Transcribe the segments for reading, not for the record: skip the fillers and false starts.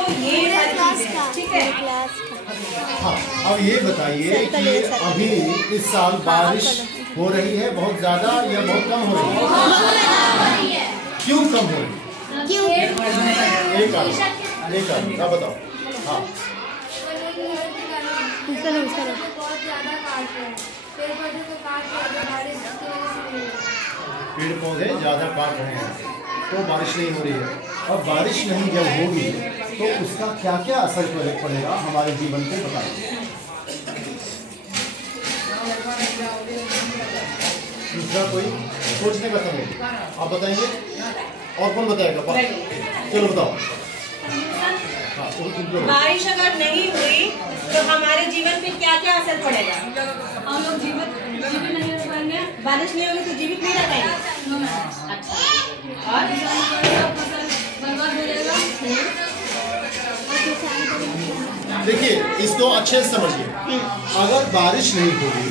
तो ये ठीक है। हाँ, अब ये बताइए कि अभी इस साल बारिश हो रही है बहुत ज्यादा या बहुत कम हो रही है? क्यों कम हो रही है? क्यों? एक आदमी आप बताओ। हाँ, पेड़ पौधे ज़्यादा काट रहे हैं तो बारिश नहीं हो रही है। अब बारिश नहीं जब होगी तो उसका क्या क्या असर पड़ेगा हमारे जीवन पे बताइए। दूसरा कोई सोचने का समय आप बताएंगे और कौन बताएगा? चलो बताओ। हाँ, बारिश अगर नहीं हुई तो हमारे जीवन पे क्या क्या असर पड़ेगा? हम लोग जीवित नहीं रह पाएंगे। बारिश नहीं होगी तो जीवित नहीं रह पाएंगे। अच्छा, और फसल बर्बाद हो जाएगा। देखिए, इसको अच्छे से समझिए। अगर बारिश नहीं होगी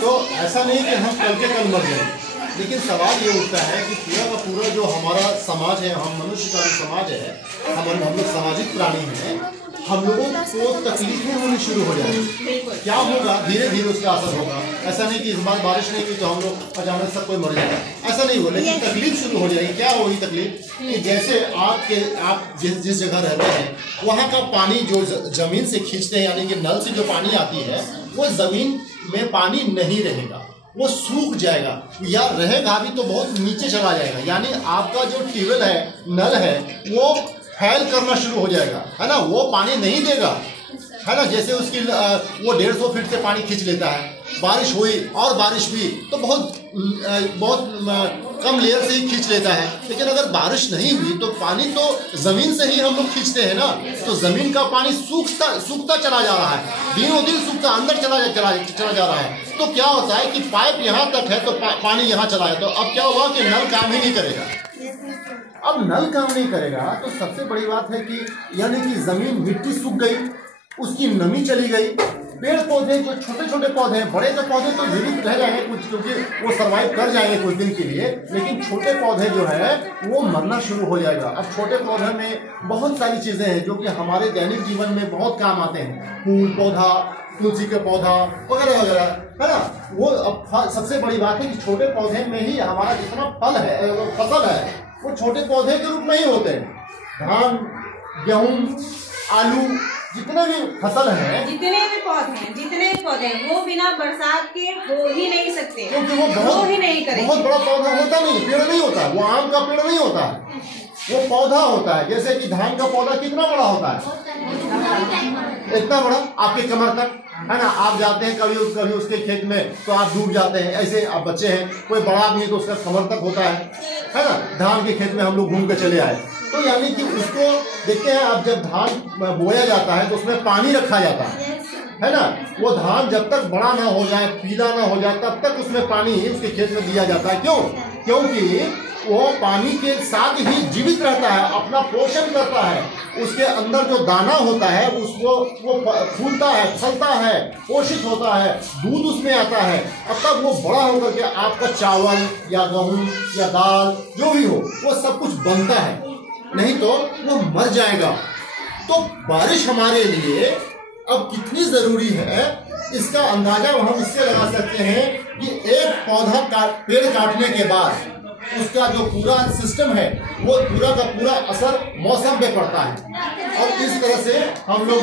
तो ऐसा नहीं कि हम कल के कल मर जाएंगे, लेकिन सवाल ये उठता है कि पूरा का पूरा जो हमारा समाज है, हम मनुष्य का जो समाज है, हम लोग सामाजिक प्राणी हैं, हम लोगों को तकलीफें होनी शुरू हो जाएंगी। क्या होगा? धीरे धीरे उसका असर होगा। ऐसा नहीं कि इस बार बारिश नहीं हुई तो हम लोग अचानक सब कोई मर जाएगा, ऐसा नहीं होगा, लेकिन तकलीफ शुरू हो जाएगी। क्या होगी तकलीफ? कि जैसे आप जिस जगह रहते हैं वहाँ का पानी जो जमीन से खींचते हैं, यानी कि नल से जो पानी आती है वो जमीन में पानी नहीं रहेगा, वो सूख जाएगा, या रहेगा भी तो बहुत नीचे चला जाएगा। यानी आपका जो ट्यूबवेल है, नल है, वो फैल करना शुरू हो जाएगा, है ना, वो पानी नहीं देगा, है ना। जैसे उसकी वो 150 फीट से पानी खींच लेता है। बारिश हुई और बारिश भी तो बहुत कम लेयर से ही खींच लेता है। लेकिन अगर बारिश नहीं हुई तो पानी तो जमीन से ही हम लोग खींचते हैं ना, तो जमीन का पानी सूखता चला जा रहा है, दिनों दिन सूखता अंदर चला जा रहा है। तो क्या होता है कि पाइप यहाँ तक है तो पानी यहाँ चला है। तो अब क्या हुआ कि नल काम ही नहीं करेगा। अब नल काम नहीं करेगा तो सबसे बड़ी बात है कि यानी कि जमीन, मिट्टी सूख गई, उसकी नमी चली गई। पेड़ पौधे जो छोटे छोटे पौधे हैं, बड़े तो पौधे तो जीवित रह जाएंगे कुछ, क्योंकि वो सरवाइव कर जाएंगे कुछ दिन के लिए, लेकिन छोटे पौधे जो है वो मरना शुरू हो जाएगा। अब छोटे पौधे में बहुत सारी चीजें हैं जो कि हमारे दैनिक जीवन में बहुत काम आते हैं। फूल पौधा, तुलसी के पौधा वगैरह वगैरह, है ना। वो अब सबसे बड़ी बात है कि छोटे पौधे में ही हमारा जितना फसल है वो छोटे पौधे के रूप में ही होते हैं। धान, गेहूं, आलू, जितने भी फसल है, जितने भी पौधे हैं वो बिना बरसात के हो ही नहीं सकते, क्योंकि वो बहुत बड़ा पौधा होता नहीं, पेड़ नहीं होता, वो आम का पेड़ नहीं होता, वो पौधा होता है। जैसे कि धान का पौधा कितना बड़ा होता है? इतना बड़ा, आपके कमर तक, है ना। आप जाते हैं कभी उसके खेत में तो आप डूब जाते हैं। ऐसे आप बच्चे हैं, कोई बड़ा आदमी है तो उसका कमर तक होता है ना। धान के खेत में हम लोग घूम के चले आए, तो यानी कि उसको देखते हैं आप, जब धान बोया जाता है तो उसमें पानी रखा जाता है ना। वो धान जब तक बड़ा ना हो जाए, पीला ना हो जाए, तब तक उसमें पानी उसके खेत में दिया जाता है। क्यों? क्योंकि वो पानी के साथ ही जीवित रहता है, अपना पोषण करता है। उसके अंदर जो दाना होता है उसको वो फूलता है, फलता है, पोषित होता है, दूध उसमें आता है। अब तक वो बड़ा होकर के आपका चावल या गेहूं या दाल जो भी हो वो सब कुछ बनता है, नहीं तो वो मर जाएगा। तो बारिश हमारे लिए अब कितनी जरूरी है इसका अंदाजा हम इससे लगा सकते हैं कि एक पेड़ काटने के बाद उसका जो पूरा सिस्टम है वो पूरा का पूरा असर मौसम पे पड़ता है। और इस तरह से हम लोग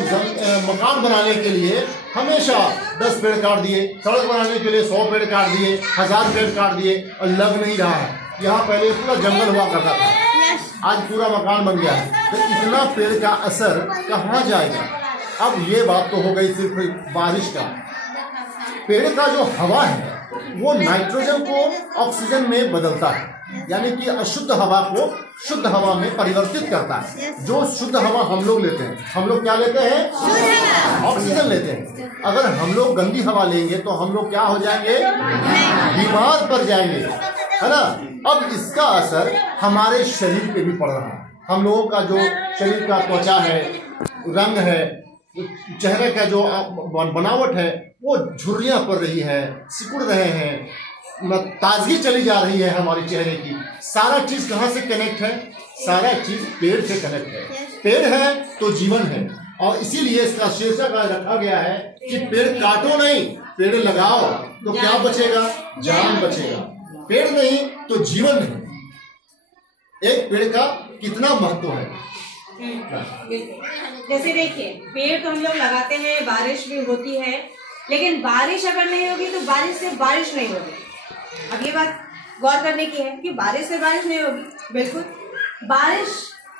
मकान बनाने के लिए हमेशा 10 पेड़ काट दिए, सड़क बनाने के लिए 100 पेड़ काट दिए, 1000 पेड़ काट दिए, और लग नहीं रहा है। यहाँ पहले पूरा जंगल हुआ करता था, आज पूरा मकान बन गया है। तो इतना पेड़ का असर कहाँ जाएगा? अब ये बात तो हो गई सिर्फ बारिश का। पेड़ का जो हवा है वो नाइट्रोजन को ऑक्सीजन में बदलता है, यानी कि अशुद्ध हवा को शुद्ध हवा में परिवर्तित करता है। जो शुद्ध हवा हम लोग लेते हैं, हम लोग क्या लेते हैं? ऑक्सीजन लेते हैं। अगर हम लोग गंदी हवा लेंगे तो हम लोग क्या हो जाएंगे? बीमार पड़ जाएंगे, है ना। अब इसका असर हमारे शरीर पे भी पड़ रहा है। हम लोगों का जो शरीर का त्वचा है, रंग है, चेहरे का जो बनावट है वो झुर्रियां पड़ रही है, सिकुड़ रहे हैं, ताजगी चली जा रही है हमारे चेहरे की। सारा चीज कहाँ से कनेक्ट है? सारा चीज पेड़ से कनेक्ट है। पेड़ है तो जीवन है, और इसीलिए इसका शीर्षक रखा गया है कि पेड़ काटो नहीं, पेड़ लगाओ, तो क्या बचेगा? जान बचेगा। पेड़ नहीं तो जीवन नहीं। एक पेड़ का कितना महत्व है। जैसे देखिए, पेड़ तो हम लोग लगाते हैं, बारिश भी होती है, लेकिन बारिश अगर नहीं होगी तो बारिश से बारिश नहीं होगी। अब ये बात गौर करने की है कि बारिश से बारिश नहीं होगी। बिल्कुल, बारिश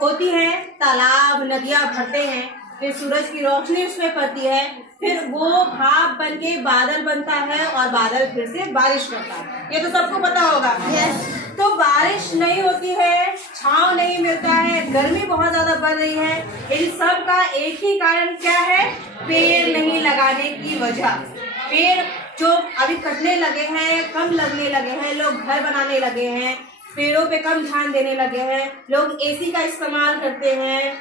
होती है, तालाब नदियां भरते हैं, फिर सूरज की रोशनी उसमें पड़ती है, फिर वो भाप बन के बादल बनता है और बादल फिर से बारिश करता है। ये तो सबको पता होगा। तो बारिश नहीं होती है, छांव नहीं मिलता है, गर्मी बहुत ज्यादा बढ़ रही है। इन सब का एक ही कारण क्या है? पेड़ नहीं लगाने की वजह। पेड़ जो अभी कटने लगे हैं, कम लगने लगे हैं, लोग घर बनाने लगे हैं, पेड़ों पे कम ध्यान देने लगे हैं, लोग एसी का इस्तेमाल करते हैं,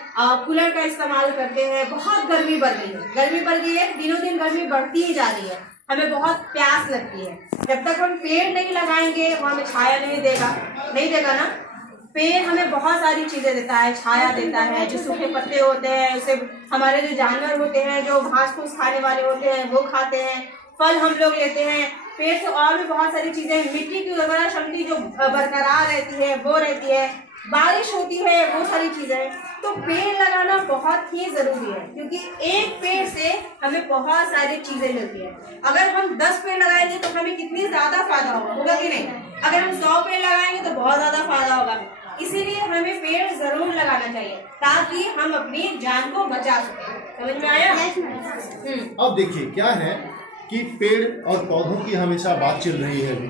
कूलर का इस्तेमाल करते हैं। बहुत गर्मी बढ़ गई है, गर्मी बढ़ गई है, दिनों दिन गर्मी बढ़ती ही जा रही है। हमें बहुत प्यास लगती है। जब तक हम पेड़ नहीं लगाएंगे वो हमें छाया नहीं देगा ना। पेड़ हमें बहुत सारी चीजें देता है, छाया देता है, जो सूखे पत्ते होते हैं उसे हमारे जो जानवर होते हैं, जो घास फूस खाने वाले होते हैं, वो खाते हैं। फल हम लोग लेते हैं। पेड़ से और भी बहुत सारी चीजें, मिट्टी की उर्वरा शक्ति जो बरकरार रहती है वो रहती है, बारिश होती है, वो सारी चीजें। तो पेड़ लगाना बहुत ही जरूरी है, क्योंकि एक पेड़ से हमें बहुत सारी चीजें मिलती है। अगर हम 10 पेड़ लगाएंगे तो हमें कितनी ज्यादा फायदा होगा कि नहीं? अगर हम 100 पेड़ लगाएंगे तो बहुत ज्यादा फायदा होगा। इसीलिए हमें पेड़ जरूर लगाना चाहिए ताकि हम अपनी जान को बचा सकें। समझ में आया? अब देखिए क्या है कि पेड़ और पौधों की हमेशा बात चल रही है। अभी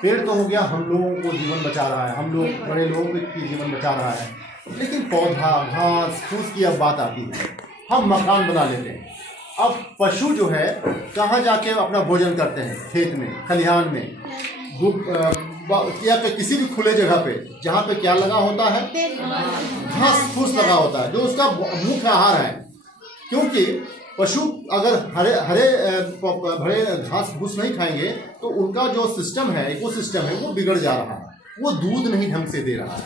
पेड़ तो हो गया, हम लोगों को जीवन बचा रहा है, हम लोग बड़े लोगों की जीवन बचा रहा है, लेकिन पौधा घास फूस की अब बात आती है। हम मकान बना लेते हैं। अब पशु जो है कहाँ जाके अपना भोजन करते हैं? खेत में, खलिहान में, या फिर किसी भी खुले जगह पे जहाँ पे क्या लगा होता है? घास फूस लगा होता है, जो उसका मुख्य आहार है। क्योंकि पशु अगर हरे घास फूस नहीं खाएंगे तो उनका जो सिस्टम है, इकोसिस्टम है, वो बिगड़ जा रहा है। वो दूध नहीं ढंग से दे रहा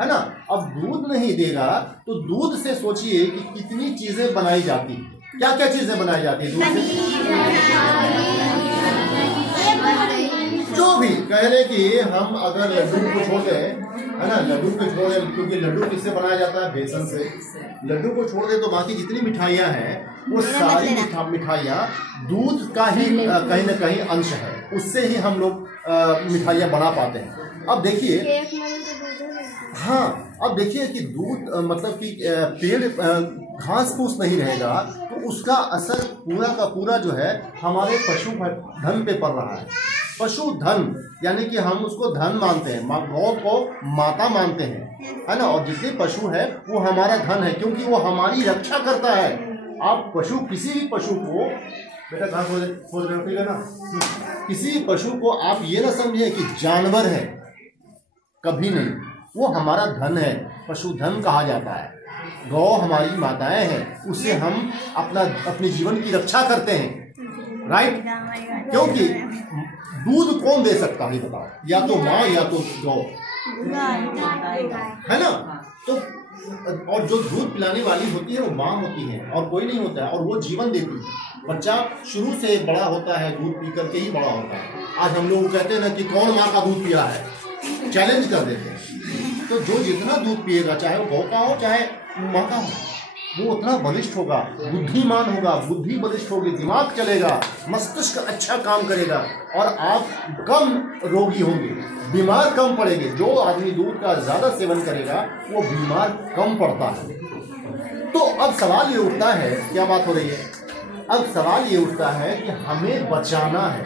है ना। अब दूध नहीं देगा तो दूध से सोचिए कि कितनी चीजें बनाई जाती हैं। क्या क्या चीजें बनाई जाती है दूध से? जो भी कह रहे कि हम अगर लड्डू को छोड़ दें, है ना, लड्डू को छोड़ दें, क्योंकि लड्डू किससे बनाया जाता है? बेसन से। लड्डू को छोड़ दे तो बाकी जितनी मिठाइयाँ हैं वो सारी मिठाइयाँ दूध का ही कहीं न कहीं अंश है। उससे ही हम लोग मिठाइयाँ बना पाते हैं। अब देखिए, हाँ, अब देखिए कि दूध मतलब कि पेड़ घास फूस नहीं रहेगा तो उसका असर पूरा का पूरा जो है हमारे पशु धन पे पड़ रहा है। पशु धन यानी कि हम उसको धन मानते हैं, गौ को माता मानते हैं, है ना। और जितने पशु है वो हमारा धन है, क्योंकि वो हमारी रक्षा करता है। आप पशु, किसी भी पशु को, बेटा कहाँ खोज रहे हो? ठीक है ना। किसी पशु को आप ये ना समझे कि जानवर है, कभी नहीं। वो हमारा धन है, पशुधन कहा जाता है। गौ हमारी माताएं हैं, उससे हम अपनी जीवन की रक्षा करते हैं, राइट। क्योंकि दूध कौन दे सकता है बताओ? या तो माँ या तो गौ, है ना। तो और जो दूध पिलाने वाली होती है वो माँ होती है और कोई नहीं होता है, और वो जीवन देती है। बच्चा शुरू से बड़ा होता है, दूध पी करके ही बड़ा होता है। आज हम लोग कहते हैं ना कि कौन माँ का दूध पी रहा है, चैलेंज कर देते हैं। तो जो जितना दूध पिएगा, चाहे वो गौ का हो चाहे माँ का हो, वो उतना बलिष्ठ होगा, बुद्धिमान होगा, बुद्धि बलिष्ठ होगी, दिमाग चलेगा, मस्तिष्क अच्छा काम करेगा और आप कम रोगी होंगे, बीमार कम पड़ेंगे। जो आदमी दूध का ज़्यादा सेवन करेगा वो बीमार कम पड़ता है। तो अब सवाल ये उठता है, क्या बात हो रही है? अब सवाल ये उठता है कि हमें बचाना है।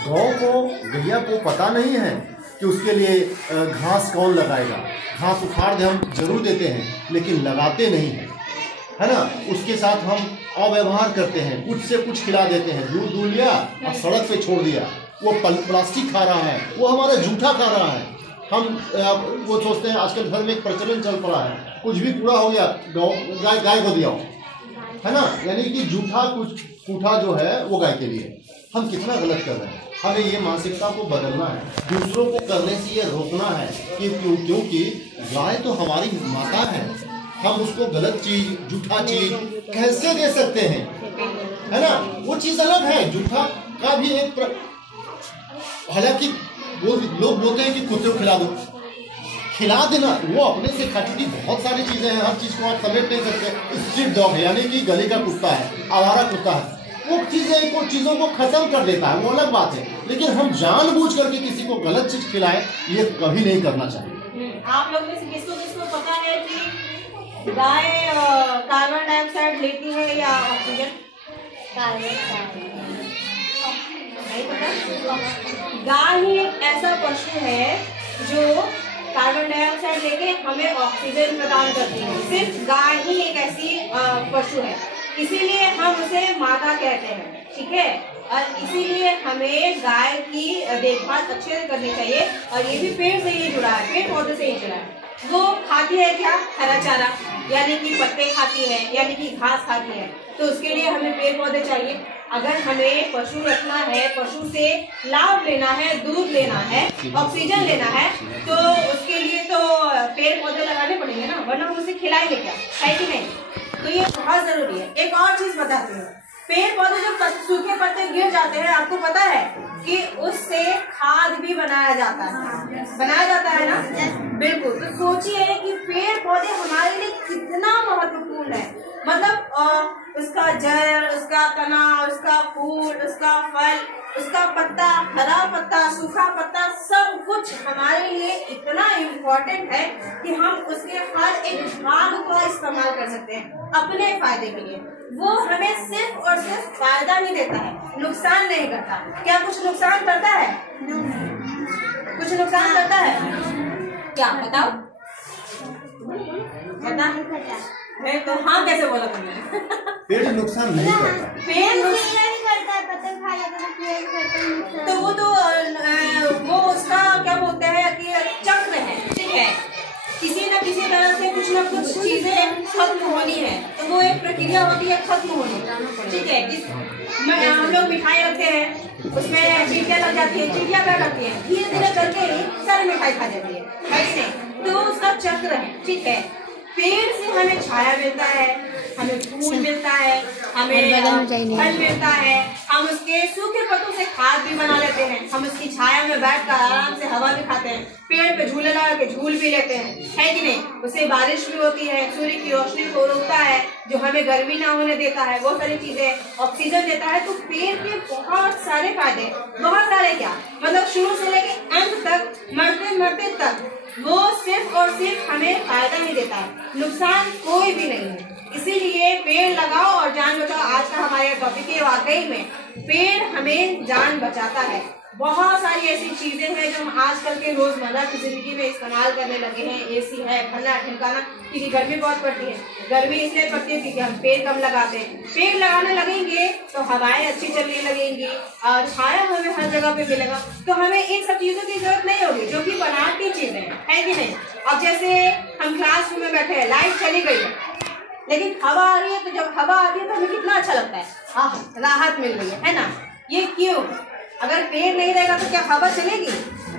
गौ को, गैया को पता नहीं है कि उसके लिए घास कौन लगाएगा। घास उखाड़ दे हम जरूर देते हैं, लेकिन लगाते नहीं हैं, है ना। उसके साथ हम अव्यवहार करते हैं, कुछ से कुछ खिला देते हैं। दूध दूध लिया और सड़क पे छोड़ दिया। वो प्लास्टिक खा रहा है, वो हमारा जूठा खा रहा है। हम वो सोचते हैं, आजकल घर में एक प्रचलन चल पड़ा है, कुछ भी पूरा हो गया गाय को दिया, है ना, यानी कि जूठा कुछ कूठा जो है वो गाय के लिए। हम कितना गलत कर रहे हैं। हमें ये मानसिकता को बदलना है, दूसरों को करने से ये रोकना है कि क्योंकि गाय तो हमारी माता है, हम उसको गलत चीज, जूठा चीज कैसे दे सकते हैं, है ना। वो चीज अलग है, जूठा का भी एक हालांकि वो लोग बोलते हैं कि कुत्ते को खिला देना, वो अपने से खाती बहुत सारी चीजें हैं, हर चीज को आप समेट नहीं सकते। स्ट्रीट डॉग है यानी कि गली का कुत्ता है, आवारा कुत्ता है, वो चीजों को खत्म कर देता है, वो अलग बात है। लेकिन हम जानबूझ करके किसी को गलत चीज खिलाएं, ये कभी नहीं करना चाहिए। आप लोग में से किसको पता है कि गाय कार्बन डाइऑक्साइड लेती है या ऑक्सीजन? नहीं पता। गाय ही एक ऐसा पशु है जो कार्बन डाइऑक्साइड लेके हमें ऑक्सीजन प्रदान करती है। सिर्फ गाय ही एक ऐसी पशु है, इसीलिए हम उसे माता कहते हैं, ठीक है। और इसीलिए हमें गाय की देखभाल अच्छे से करनी चाहिए। और ये भी पेड़ से ही जुड़ा है, पेड़ पौधे से ही जुड़ा है। वो खाती है क्या? हरा चारा, यानी कि पत्ते खाती है, यानी कि घास खाती है। तो उसके लिए हमें पेड़ पौधे चाहिए। अगर हमें पशु रखना है, पशु से लाभ लेना है, दूध लेना है, ऑक्सीजन लेना है, तो उसके लिए तो पेड़ पौधे लगाने पड़ेंगे ना, वरना हम उसे खिलाएंगे क्या, है कि नहीं। तो ये बहुत जरूरी है। एक और चीज बताती हूँ, पेड़ पौधे जब सूखे पत्ते गिर जाते हैं, आपको पता है कि उससे खाद भी बनाया जाता है ना। बिल्कुल। तो सोचिए कि पेड़ पौधे हमारे लिए कितना महत्वपूर्ण है। मतलब उसका जड़, उसका तना, उसका फूल, उसका फल, उसका पत्ता, हरा पत्ता, सूखा पत्ता, सब कुछ हमारे लिए इतना इम्पोर्टेंट है कि हम उसके हर एक भाग को इस्तेमाल कर सकते हैं अपने फायदे के लिए। वो हमें सिर्फ और सिर्फ फायदा ही देता है, नुकसान नहीं करता। क्या कुछ नुकसान करता है? कुछ नुकसान करता है क्या? बताओ। है तो हाँ, कैसे बोला तुमने? पेड़ नुकसान नहीं करता। पेड़ नुकसान करता है, पतंग खा जाता है, पेड़ करता है। तो वो उसका क्या बोलते हैं कि चक्र है, ठीक है। किसी न किसी तरह से कुछ न कुछ चीजें खत्म होनी है, तो वो एक प्रक्रिया होती है खत्म होनी, ठीक है। हम लोग मिठाई रखते हैं, उसमें चींटियां लग जाती है, चींटियां क्या करती है, धीरे धीरे करके ही सारी मिठाई खा जाती है, ऐसे। तो उसका चक्र है, ठीक है। पेड़ से हमें छाया मिलता है, हमें फूल मिलता है, हमें फल मिलता है, हम उसके सूखे पत्तों से खाद भी बना लेते हैं, हम उसकी छाया में बैठकर आराम से हवा भी खाते हैं, पेड़ पे झूले लगा के झूल भी लेते हैं, है कि नहीं। उससे बारिश भी होती है, सूर्य की रोशनी को रोकता है, जो हमें गर्मी ना होने देता है, बहुत सारी चीजें, ऑक्सीजन देता है। तो पेड़ के बहुत सारे फायदे, बहुत सारे क्या मतलब शुरू से लेके अंत तक, मरते मरते तक वो सिर्फ और सिर्फ हमें फायदा ही देता है, नुकसान कोई भी नहीं है। इसीलिए पेड़ लगाओ और जान बचाओ आज का हमारे टॉपिक है। वाकई में पेड़ हमें जान बचाता है। बहुत सारी ऐसी चीजें हैं जो हम आजकल के रोजमर्रा की जिंदगी में इस्तेमाल करने लगे हैं। एसी है, फलना ठिकाना, क्योंकि गर्मी बहुत पड़ती है। गर्मी इसलिए पड़ती है क्योंकि हम पेड़ कम लगाते हैं। पेड़ लगाने लगेंगे तो हवाएं अच्छी चलने लगेंगी और छाया हमें हर जगह पे मिलेगा। तो हमें इन सब चीजों की जरूरत नहीं होगी जो कि बनावटी चीजें है कि नहीं। अब जैसे हम क्लासरूम में बैठे हैं, लाइट चली गई है लेकिन हवा आ रही है, तो जब हवा आती है तो हमें कितना अच्छा लगता है, राहत मिल रही है ना। ये क्यों? अगर पेड़ नहीं रहेगा तो क्या हवा चलेगी?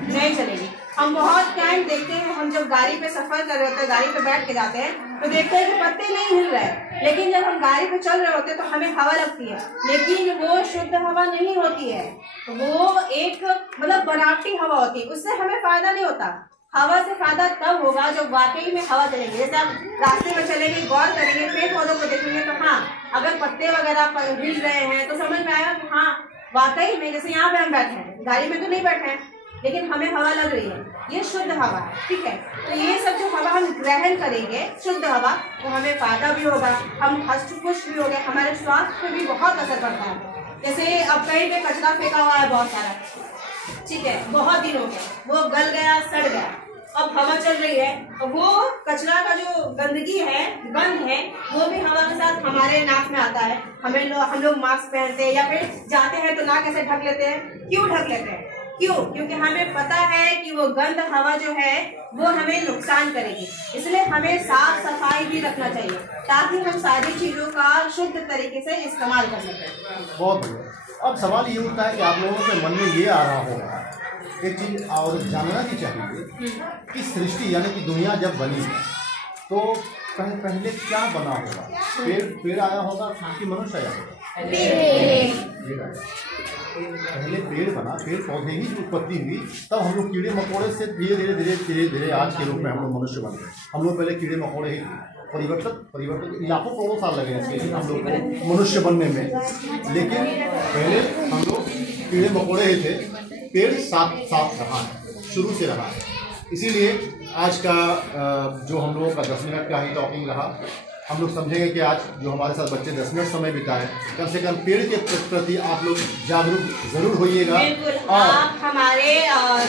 नहीं चलेगी। हम बहुत टाइम देखते हैं, हम जब गाड़ी पे सफर कर रहे होते हैं, गाड़ी पे बैठ के जाते हैं तो देखते हैं कि पत्ते नहीं हिल रहे, लेकिन जब हम गाड़ी पे चल रहे होते हैं तो हमें हवा लगती है, लेकिन वो शुद्ध हवा नहीं होती है, वो एक मतलब बनावटी हवा होती है, उससे हमें फायदा नहीं होता। हवा से फायदा तब होगा जब वाकई में हवा चलेगी। जैसे आप रास्ते में चलेंगे, गौर करेंगे, पेड़ पौधों को देखेंगे तो हाँ, अगर पत्ते वगैरह हिल रहे हैं तो समझ में आया कि हाँ वाकई में, जैसे यहाँ पे हम बैठे हैं, गाड़ी में तो नहीं बैठे हैं लेकिन हमें हवा लग रही है, ये शुद्ध हवा है, ठीक है। तो ये सब जो हवा हम ग्रहण करेंगे, शुद्ध हवा, तो हमें फायदा भी होगा, हम हष्ट पुष्ट भी हो गए, हमारे स्वास्थ्य पे भी बहुत असर पड़ता है। जैसे अब कहीं पे कचरा फेंका हुआ है बहुत सारा, ठीक है, बहुत दिन हो गया, वो गल गया, सड़ गया, अब हवा चल रही है तो वो कचरा का जो गंदगी है, गंध है, वो भी हवा के साथ हमारे नाक में आता है। हम लोग मास्क पहनते हैं या फिर जाते हैं तो नाक ऐसे ढक लेते हैं। क्यों ढक लेते हैं? क्यों? क्योंकि हमें पता है कि वो गंद हवा जो है वो हमें नुकसान करेगी, इसलिए हमें साफ सफाई भी रखना चाहिए ताकि हम सारी चीजों का शुद्ध तरीके से इस्तेमाल कर सकें। बहुत बढ़िया। अब सवाल ये उठता है कि आप लोगों के मन में ये आ रहा होगा एक चीज और जानना भी चाहिए कि सृष्टि यानी कि दुनिया जब बनी तो पहले क्या बना होगा? पेड़ आया होगा कि मनुष्य आया होगा? पेड़ आया। पहले पेड़ बना, पेड़ पौधे की उत्पत्ति हुई, तब हम लोग कीड़े मकोड़े से धीरे धीरे आज के रूप में हम लोग मनुष्य बन गए। हम लोग पहले कीड़े मकोड़े ही परिवर्तन लाखों करोड़ों साल लगे हैं हम लोग को मनुष्य बनने में, लेकिन पहले हम लोग कीड़े मकोड़े ही थे। पेड़ साथ रहा है, शुरू से रहा है। इसीलिए आज का जो हम लोगों का 10 मिनट का ही टॉकिंग रहा, हम लोग समझेंगे कि आज जो हमारे साथ बच्चे 10 मिनट समय बिताए, कम से कम पेड़ के प्रति आप लोग जागरूक जरूर होइएगा। आप हमारे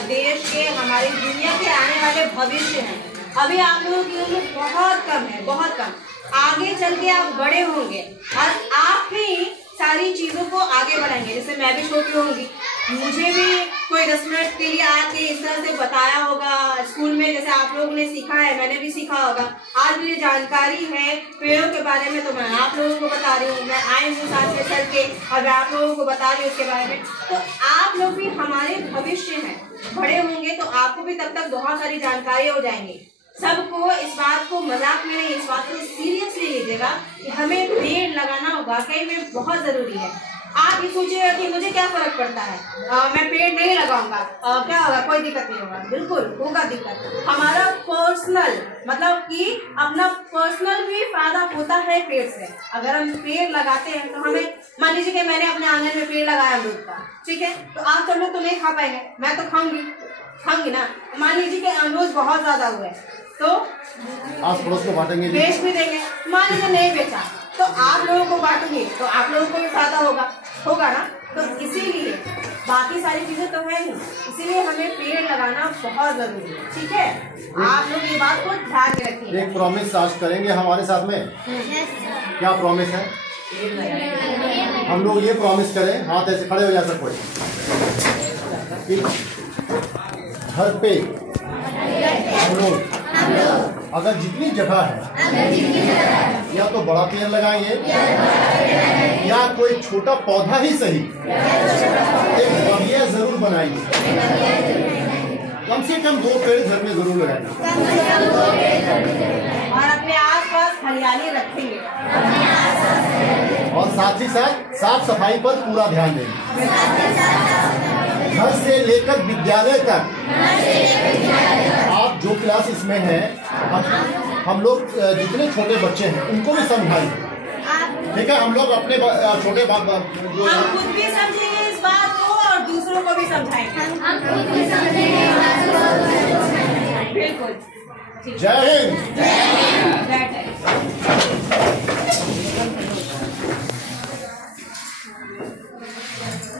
देश के, हमारी दुनिया के आने वाले भविष्य हैं। अभी आप लोगों की उम्र बहुत कम है, बहुत कम। आगे चल के आप बड़े होंगे और आप ही सारी चीजों को आगे बढ़ाएंगे। जैसे मैं भी छोटी होंगी, मुझे भी कोई 10 मिनट के लिए आके इस तरह से बताया होगा स्कूल में, जैसे आप लोगों ने सीखा है, मैंने भी सीखा होगा। आज मुझे जानकारी है पेड़ों के बारे में, तो मैं आप लोगों को बता रही हूँ। मैं आई हूँ साथ में चल के और मैं आप लोगों को बता रही हूँ उसके बारे में। तो आप लोग भी हमारे भविष्य हैं, बड़े होंगे तो आपको भी तब तक बहुत सारी जानकारी हो जाएंगी। सबको इस बात को मजाक में नहीं, इस बात को सीरियसली लीजिएगा कि हमें पेड़ लगाना वाकई में बहुत जरूरी है। आप ये सोचिएगा कि मुझे क्या फर्क पड़ता है, मैं पेड़ नहीं लगाऊंगा, क्या होगा, कोई दिक्कत नहीं होगा। बिल्कुल होगा दिक्कत। हमारा पर्सनल मतलब कि अपना पर्सनल भी फायदा होता है पेड़ से। अगर हम पेड़ लगाते हैं तो हमें, मान लीजिए कि मैंने अपने आंगन में पेड़ लगाया अमरूद का, ठीक है, तो आप सब लोग तो नहीं खा पाएंगे, मैं तो खाऊंगी ना। मान लीजिए कि अमरूद बहुत ज्यादा हुए तो आस पड़ोस को बांटेंगे, बेच भी देंगे। मान लीजिए नहीं बेचा तो आप लोगों को बांटूंगी तो आप लोगों को भी फायदा होगा ना। तो इसीलिए बाकी सारी चीजें तो है ही, इसीलिए हमें पेड़ लगाना बहुत जरूरी है, ठीक है। आप लोग ये बात को ध्यान में रखिए। एक प्रॉमिस आज करेंगे हमारे साथ में। क्या प्रॉमिस है? हम लोग ये प्रॉमिस करें, हाथ ऐसे खड़े हो जा सकते घर पे हम लोग अगर जितनी जगह है या तो बड़ा पेड़ लगाएंगे या कोई छोटा पौधा ही सही एक बगिया जरूर बनाएंगे। कम से कम 2 पेड़ घर में जरूर लगाएंगे और अपने आसपास हरियाली रखेंगे और साथ ही साथ साफ सफाई पर पूरा ध्यान देंगे। घर से लेकर विद्यालय तक आप जो क्लास इसमें है, हम लोग जितने छोटे बच्चे हैं उनको भी समझाएंगे, ठीक है। हम लोग अपने छोटे हम खुद भी समझेंगे इस बात को और दूसरों को भी समझाएंगे। बिल्कुल। जय हिंद। जय हिंद।